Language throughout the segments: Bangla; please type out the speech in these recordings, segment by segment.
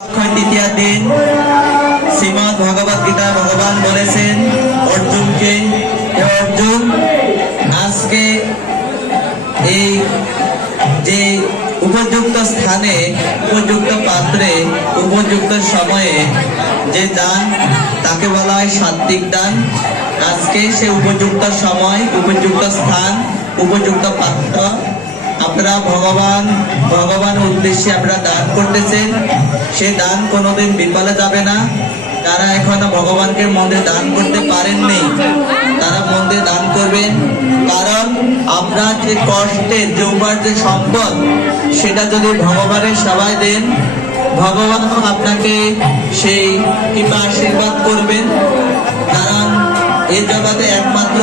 অক্ষয় তৃতীয়া দিন শ্রীমদ ভগবত গীতা ভগবান বলেছেন, অর্জুনকে অর্জুন, আজকে এই যে উপযুক্ত স্থানে, উপযুক্ত পাত্রে, উপযুক্ত সময়ে যে দান, তাকে বলা হয় সাত্বিক দান, আজকে সে উপযুক্ত সময়, উপযুক্ত স্থান, উপযুক্ত পাত্র আপনারা ভগবান ভগবান উদ্দেশ্যে আপনারা দান করতেছেন। সে দান কোনোদিন বিফলে যাবে না। তারা এখনও ভগবানকে মন্দিরে দান করতে পারেননি। তারা মন্দিরে দান করবেন। কারণ আপনার যে কষ্টের, যে উপার্জন সম্পদ, সেটা যদি ভগবানের সবাই দেন ভগবান আপনাকে সেই কৃপা আশীর্বাদ করবেন। কারণ এই জগতে একমাত্র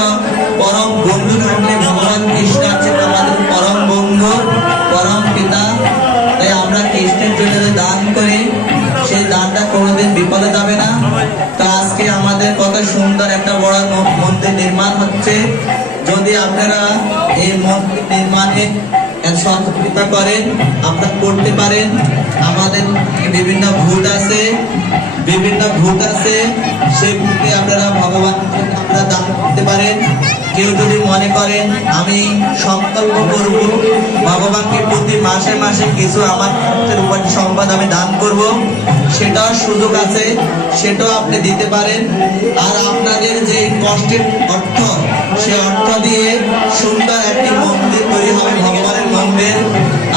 সুন্দর একটা বড় মন্দির নির্মাণ হচ্ছে। যদি আপনারা এই মন্দির নির্মাণে সহযোগিতা করেন, আপনারা করতে পারেন। আমাদের বিভিন্ন ভূত আছে, বিভিন্ন ভূত আছে, সেই ভূতকে কেউ যদি মনে করেন, আমি সংকল্প করব, ভগবানকে প্রতি মাসে মাসে কিছু আমার উপর সম্পদ আমি দান করব সেটাও সুযোগ আছে, সেটাও আপনি দিতে পারেন। আর আপনাদের যে কষ্টের অর্থ, সে অর্থ দিয়ে সুন্দর একটি মন্দির তৈরি হবে ভগবানের মন্দির।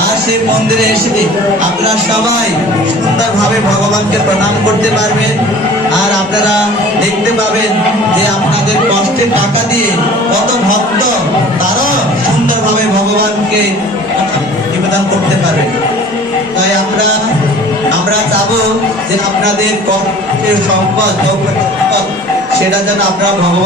আর সেই মন্দিরে এসে আপনারা সবাই সুন্দরভাবে ভগবানকে প্রণাম করতে পারবেন? আর আপনারা দেখতে পাবেন যে আপনাদের কষ্টের টাকা দিয়ে কত ভক্ত তারাও সুন্দরভাবে ভগবানকে নিবেদন করতে পারে। তাই আমরা আমরা চাবো যে আপনাদের কষ্টের সম্পদ, সেটা যেন আপনারা ভগবান